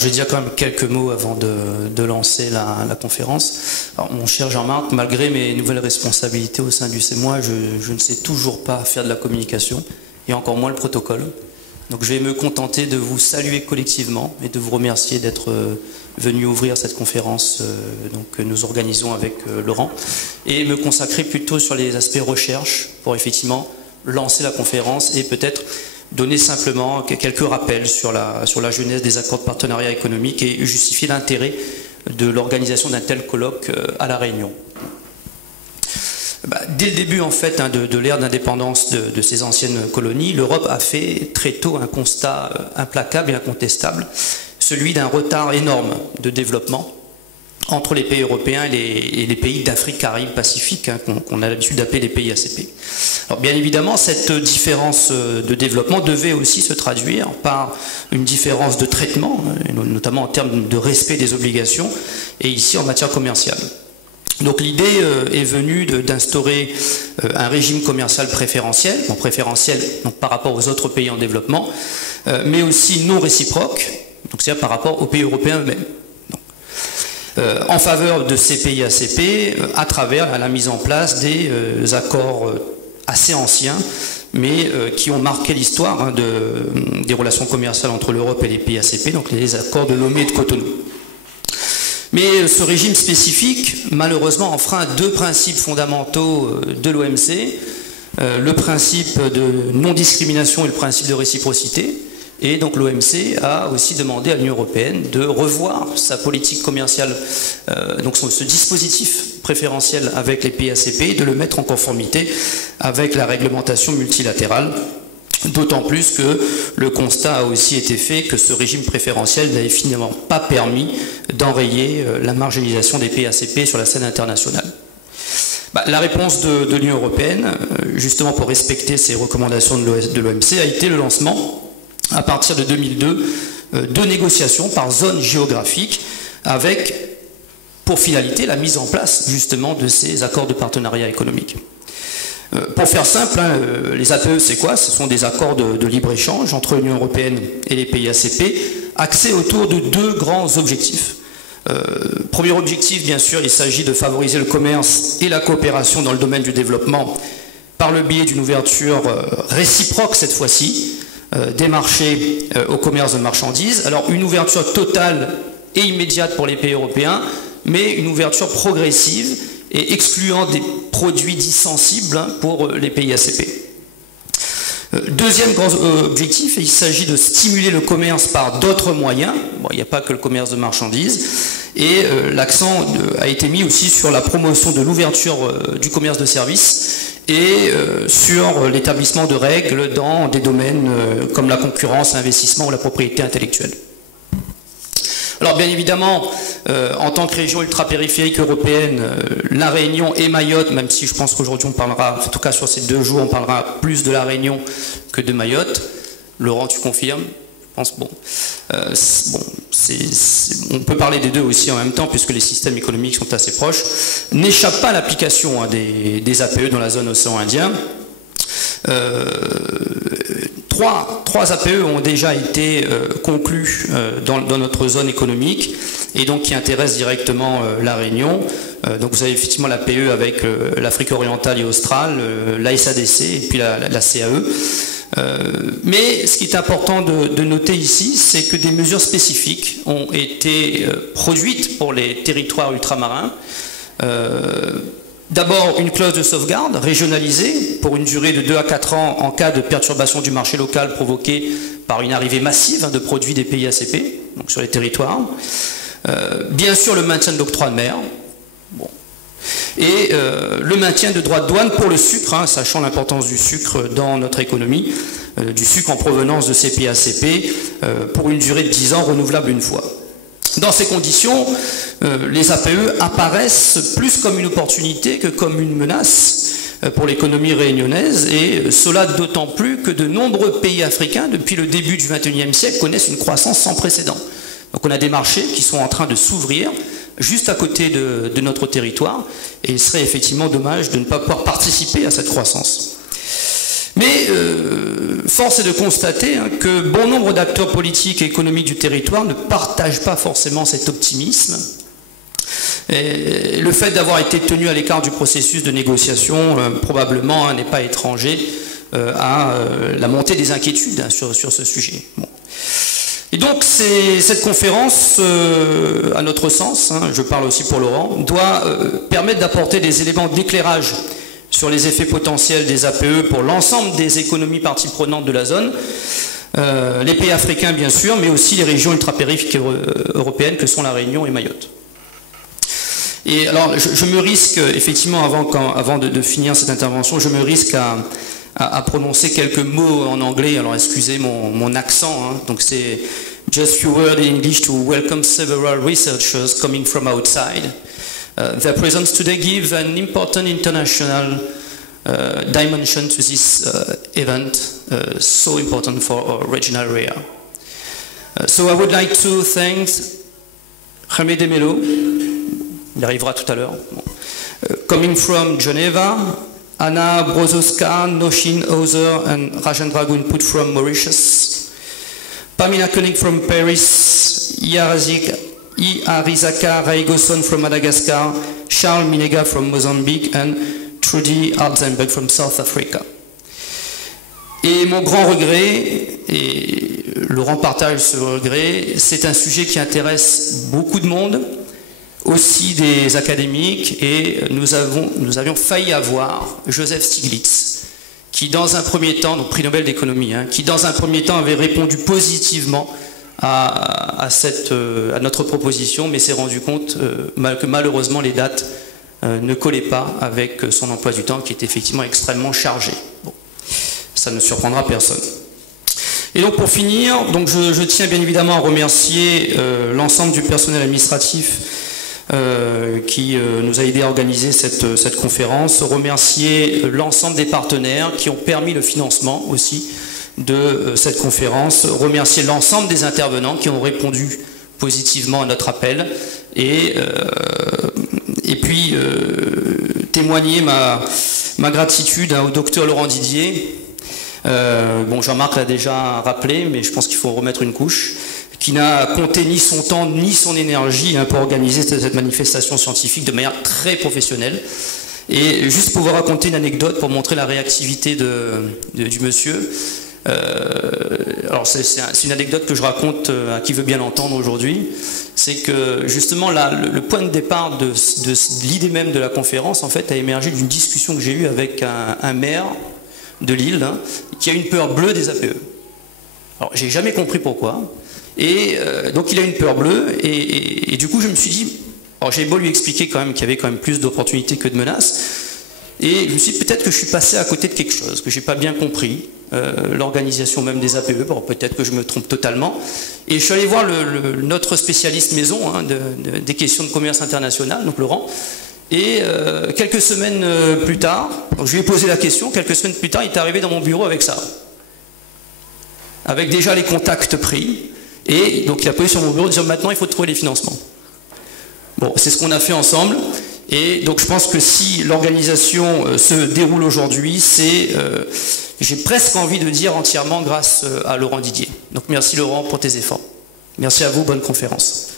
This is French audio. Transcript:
Je vais dire quand même quelques mots avant de lancer la conférence. Alors, mon cher Jean-Marc, malgré mes nouvelles responsabilités au sein du CEMOI, je ne sais toujours pas faire de la communication, et encore moins le protocole. Donc je vais me contenter de vous saluer collectivement et de vous remercier d'être venu ouvrir cette conférence que nous organisons avec Laurent, et me consacrer plutôt sur les aspects recherche pour effectivement lancer la conférence et peut-être donner simplement quelques rappels sur la genèse des accords de partenariat économique et justifier l'intérêt de l'organisation d'un tel colloque à La Réunion. Dès le début en fait de l'ère d'indépendance de ces anciennes colonies, l'Europe a fait très tôt un constat implacable et incontestable, celui d'un retard énorme de développement entre les pays européens et les pays d'Afrique, Caraïbes, Pacifique, qu'on a l'habitude d'appeler les pays ACP. Alors bien évidemment, cette différence de développement devait aussi se traduire par une différence de traitement, notamment en termes de respect des obligations, et ici en matière commerciale. Donc l'idée est venue d'instaurer un régime commercial préférentiel, donc par rapport aux autres pays en développement, mais aussi non réciproque, donc c'est-à-dire par rapport aux pays européens eux-mêmes. En faveur de ces pays ACP à travers la mise en place des accords assez anciens, mais qui ont marqué l'histoire des relations commerciales entre l'Europe et les pays ACP, donc les accords de Lomé et de Cotonou. Mais ce régime spécifique, malheureusement, enfreint deux principes fondamentaux de l'OMC, le principe de non-discrimination et le principe de réciprocité. Et donc l'OMC a aussi demandé à l'Union européenne de revoir sa politique commerciale, donc ce dispositif préférentiel avec les pays ACP, et de le mettre en conformité avec la réglementation multilatérale. D'autant plus que le constat a aussi été fait que ce régime préférentiel n'avait finalement pas permis d'enrayer la marginalisation des pays ACP sur la scène internationale. La réponse de l'Union européenne, justement pour respecter ces recommandations de l'OMC, a été le lancement, à partir de 2002, de négociations par zone géographique avec, pour finalité, la mise en place justement de ces accords de partenariat économique. Pour faire simple, les APE, c'est quoi? Ce sont des accords de libre-échange entre l'Union européenne et les pays ACP, axés autour de deux grands objectifs. Premier objectif, bien sûr, il s'agit de favoriser le commerce et la coopération dans le domaine du développement par le biais d'une ouverture réciproque, cette fois-ci, des marchés au commerce de marchandises. Alors, une ouverture totale et immédiate pour les pays européens, mais une ouverture progressive et excluant des produits dits sensibles pour les pays ACP. Deuxième grand objectif, il s'agit de stimuler le commerce par d'autres moyens. Bon, il n'y a pas que le commerce de marchandises. Et l'accent a été mis aussi sur la promotion de l'ouverture du commerce de services et sur l'établissement de règles dans des domaines comme la concurrence, l'investissement ou la propriété intellectuelle. Alors bien évidemment, en tant que région ultra-périphérique européenne, La Réunion et Mayotte, même si je pense qu'aujourd'hui on parlera, en tout cas sur ces 2 jours, on parlera plus de La Réunion que de Mayotte. Laurent, tu confirmes? Je pense, on peut parler des deux aussi en même temps, puisque les systèmes économiques sont assez proches, n'échappent pas à l'application des APE dans la zone océan Indien. Trois APE ont déjà été conclus dans notre zone économique et donc qui intéressent directement La Réunion. Donc vous avez effectivement l'APE avec l'Afrique orientale et australe, la SADC et puis la CAE. Mais ce qui est important de noter ici, c'est que des mesures spécifiques ont été produites pour les territoires ultramarins. D'abord, une clause de sauvegarde régionalisée pour une durée de 2 à 4 ans en cas de perturbation du marché local provoquée par une arrivée massive de produits des pays ACP, donc sur les territoires. Bien sûr, le maintien de l'octroi de mer. Bon. Et le maintien de droits de douane pour le sucre, sachant l'importance du sucre dans notre économie, du sucre en provenance de ces pays ACP, pour une durée de 10 ans renouvelable une fois. Dans ces conditions, les APE apparaissent plus comme une opportunité que comme une menace pour l'économie réunionnaise, et cela d'autant plus que de nombreux pays africains, depuis le début du XXIe siècle, connaissent une croissance sans précédent. Donc on a des marchés qui sont en train de s'ouvrir juste à côté de notre territoire, et il serait effectivement dommage de ne pas pouvoir participer à cette croissance. Mais force est de constater que bon nombre d'acteurs politiques et économiques du territoire ne partagent pas forcément cet optimisme. Et le fait d'avoir été tenu à l'écart du processus de négociation, probablement, n'est pas étranger à la montée des inquiétudes sur ce sujet. Bon. Et donc, cette conférence, à notre sens, je parle aussi pour Laurent, doit permettre d'apporter des éléments d'éclairage sur les effets potentiels des APE pour l'ensemble des économies parties prenantes de la zone, les pays africains bien sûr, mais aussi les régions ultrapériphériques européennes que sont la Réunion et Mayotte. Et alors, je me risque, effectivement, avant de finir cette intervention, je me risque à prononcer quelques mots en anglais. Alors, excusez mon accent. Donc, c'est just few words in English to welcome several researchers coming from outside. Their presence today gives an important international dimension to this event, so important for our regional area. So, I would like to thank Jaime de Melo. Il arrivera tout à l'heure. Coming from Geneva, Anna Brozowska, Noshin Hauser and Rajendra Gunput from Mauritius, Pamela Koenig from Paris, Iarizaka Raigoson from Madagascar, Charles Minega from Mozambique and Trudy Hartzenberg from South Africa. Et mon grand regret, et Laurent partage ce regret, c'est un sujet qui intéresse beaucoup de monde, aussi des académiques, et nous avions failli avoir Joseph Stiglitz, qui dans un premier temps, donc prix Nobel d'économie, qui dans un premier temps avait répondu positivement à notre proposition, mais s'est rendu compte que malheureusement les dates ne collaient pas avec son emploi du temps qui est effectivement extrêmement chargé. Bon, ça ne surprendra personne. Et donc pour finir, donc je tiens bien évidemment à remercier l'ensemble du personnel administratif qui nous a aidé à organiser cette conférence, remercier l'ensemble des partenaires qui ont permis le financement aussi de cette conférence, remercier l'ensemble des intervenants qui ont répondu positivement à notre appel et puis témoigner ma gratitude au docteur Laurent Didier. Bon, Jean-Marc l'a déjà rappelé, mais je pense qu'il faut remettre une couche, qui n'a compté ni son temps ni son énergie pour organiser cette manifestation scientifique de manière très professionnelle. Et juste pour vous raconter une anecdote pour montrer la réactivité du monsieur. Alors c'est une anecdote que je raconte à qui veut bien l'entendre aujourd'hui. C'est que justement le point de départ de l'idée même de la conférence en fait a émergé d'une discussion que j'ai eue avec un maire de Lille qui a une peur bleue des APE. Alors j'ai jamais compris pourquoi. Et donc il a une peur bleue et du coup je me suis dit, alors j'ai beau lui expliquer quand même qu'il y avait quand même plus d'opportunités que de menaces, et je me suis dit peut-être que je suis passé à côté de quelque chose, que j'ai pas bien compris l'organisation même des APE, bon, peut-être que je me trompe totalement, et je suis allé voir notre spécialiste maison des questions de commerce international, donc Laurent, et quelques semaines plus tard, donc je lui ai posé la question, quelques semaines plus tard il est arrivé dans mon bureau avec ça, avec déjà les contacts pris. Et donc il a posé sur mon bureau en disant maintenant il faut trouver les financements. Bon, c'est ce qu'on a fait ensemble. Et donc je pense que si l'organisation se déroule aujourd'hui, j'ai presque envie de dire entièrement grâce à Laurent Didier. Donc merci Laurent pour tes efforts. Merci à vous, bonne conférence.